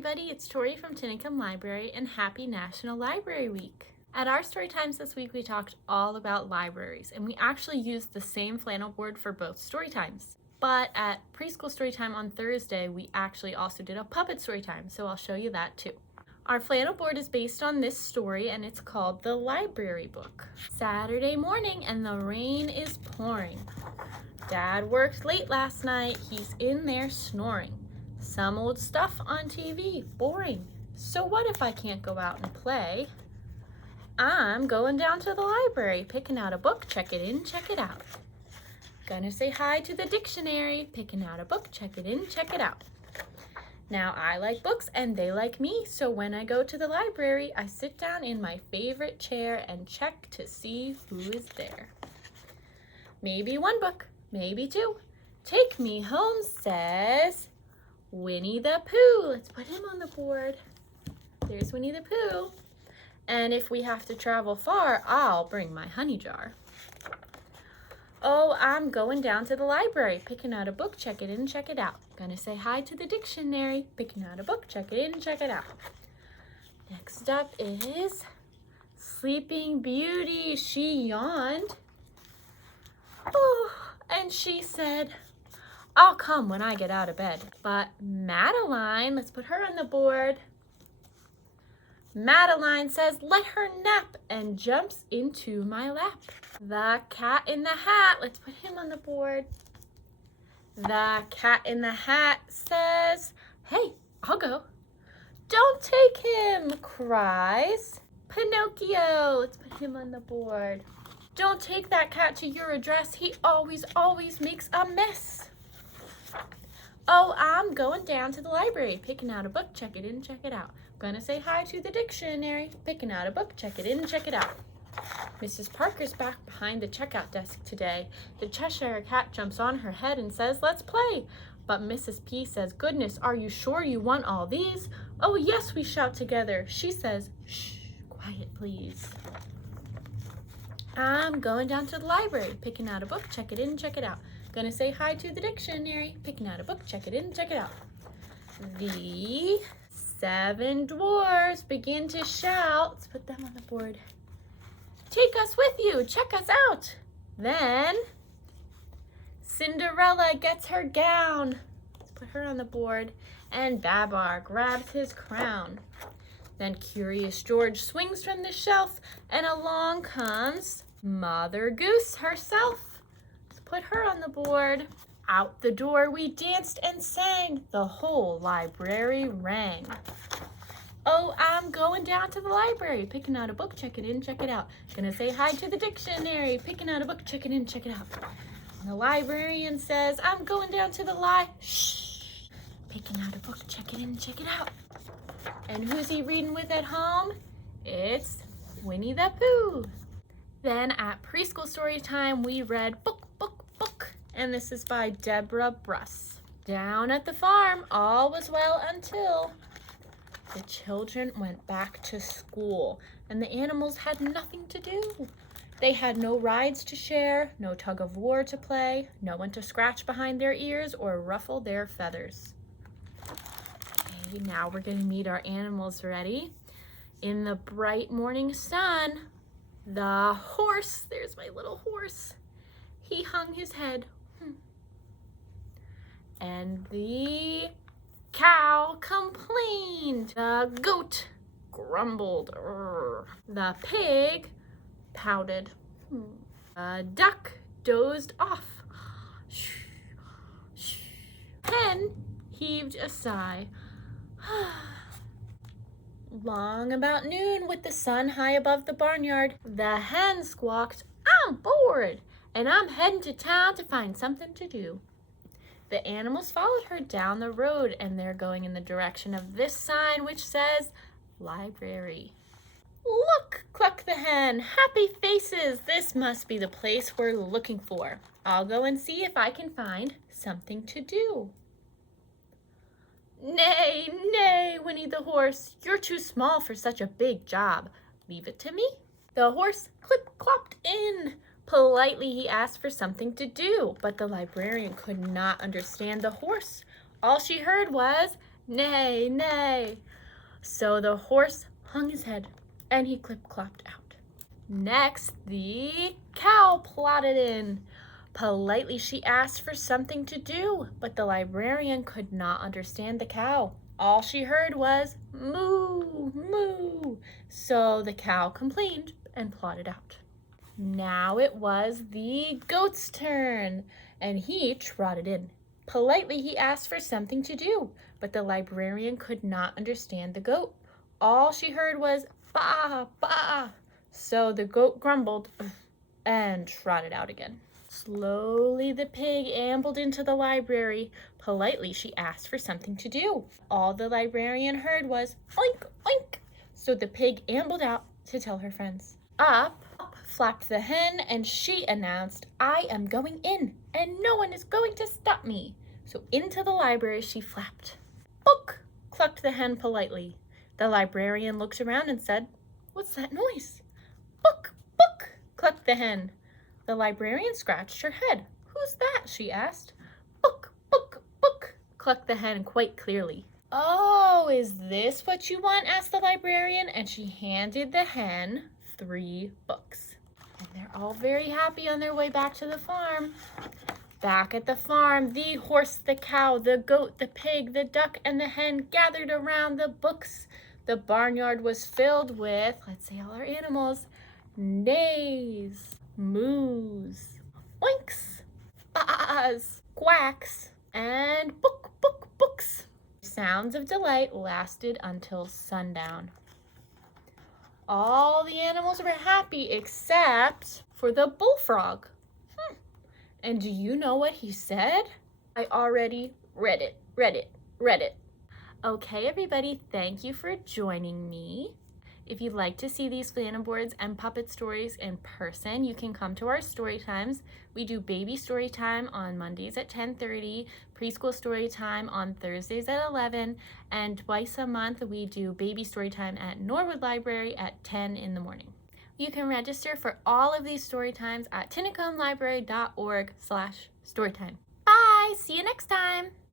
everybody, it's Tori from Tinicum Library and happy National Library Week. At our story times this week, we talked all about libraries and we actually used the same flannel board for both story times. But at preschool story time on Thursday, we actually also did a puppet story time, so I'll show you that too. Our flannel board is based on this story and it's called The Library Book. Saturday morning and the rain is pouring. Dad worked late last night, he's in there snoring. Some old stuff on TV, boring. So what if I can't go out and play? I'm going down to the library, picking out a book, check it in, check it out. Gonna say hi to the dictionary, picking out a book, check it in, check it out. Now I like books and they like me, so when I go to the library, I sit down in my favorite chair and check to see who is there. Maybe one book, maybe two. Take me home says Winnie the Pooh. Let's put him on the board. There's Winnie the Pooh. And if we have to travel far, I'll bring my honey jar. Oh, I'm going down to the library, picking out a book, check it in, check it out. Gonna say hi to the dictionary, picking out a book, check it in, check it out. Next up is Sleeping Beauty. She yawned. Oh, and she said, I'll come when I get out of bed. But Madeline, let's put her on the board. Madeline says, let her nap, and jumps into my lap. The Cat in the Hat, let's put him on the board. The Cat in the Hat says, hey, I'll go. Don't take him, cries Pinocchio. Let's put him on the board. Don't take that cat to your address. He always makes a mess. Oh, I'm going down to the library, picking out a book, check it in, check it out. Gonna say hi to the dictionary, picking out a book, check it in, check it out. Mrs. Parker's back behind the checkout desk today. The Cheshire Cat jumps on her head and says, let's play. But Mrs. P says, goodness, are you sure you want all these? Oh, yes, we shout together. She says, shh, quiet, please. I'm going down to the library, picking out a book, check it in, check it out. Gonna say hi to the dictionary, picking out a book, check it in, check it out. The 7 dwarfs begin to shout. Let's put them on the board. Take us with you, check us out. Then Cinderella gets her gown. Let's put her on the board. And Babar grabs his crown. Then Curious George swings from the shelf and along comes Mother Goose herself. Let's put her on the board. Out the door we danced and sang. The whole library rang. Oh, I'm going down to the library, picking out a book, check it in, check it out. Gonna say hi to the dictionary, picking out a book, check it in, check it out. And the librarian says, I'm going down to the shh, picking out a book, check it in, check it out. And who's he reading with at home? It's Winnie the Pooh. Then at preschool story time, we read Book. And this is by Deborah Bruss. Down at the farm, all was well until the children went back to school and the animals had nothing to do. They had no rides to share, no tug of war to play, no one to scratch behind their ears or ruffle their feathers. Okay, now we're gonna meet our animals. Ready? In the bright morning sun, the horse, there's my little horse, he hung his head. And the cow complained. The goat grumbled. The pig pouted. The duck dozed off. Hen heaved a sigh. Long about noon, with the sun high above the barnyard, the hen squawked, I'm bored, and I'm heading to town to find something to do. The animals followed her down the road, and they're going in the direction of this sign, which says, library. Look, clucked the hen, happy faces. This must be the place we're looking for. I'll go and see if I can find something to do. Nay, nay, whinnied the horse. You're too small for such a big job. Leave it to me. The horse clip-clopped in. Politely he asked for something to do, but the librarian could not understand the horse. All she heard was, Nay, nay. So the horse hung his head and he clip-clopped out. Next, the cow plodded in. Politely, she asked for something to do, but the librarian could not understand the cow. All she heard was moo, moo. So the cow complained and plodded out. Now it was the goat's turn, and he trotted in. Politely, he asked for something to do, but the librarian could not understand the goat. All she heard was ba, ba. So the goat grumbled and trotted out again. Slowly the pig ambled into the library. Politely, she asked for something to do. All the librarian heard was oink, oink. So the pig ambled out to tell her friends. Up flapped the hen, and she announced, I am going in, and no one is going to stop me. So into the library she flapped. Book, clucked the hen politely. The librarian looked around and said, What's that noise? Book, book, clucked the hen. The librarian scratched her head. Who's that? She asked. Book, book, book, clucked the hen quite clearly. Oh, is this what you want? Asked the librarian, and she handed the hen 3 books. And they're all very happy on their way back to the farm. Back at the farm, the horse, the cow, the goat, the pig, the duck, and the hen gathered around the books. The barnyard was filled with, let's say all our animals, neighs, moos, oinks, ahs, quacks, and books. Sounds of delight lasted until sundown. All the animals were happy except for the bullfrog. And do you know what he said? I already read it. Okay, everybody, thank you for joining me. If you'd like to see these flannel boards and puppet stories in person, you can come to our story times. We do baby story time on Mondays at 10:30, preschool story time on Thursdays at 11, and twice a month we do baby story time at Norwood Library at 10 in the morning. You can register for all of these story times at tinnecomelibrary.org/storytime. Bye! See you next time!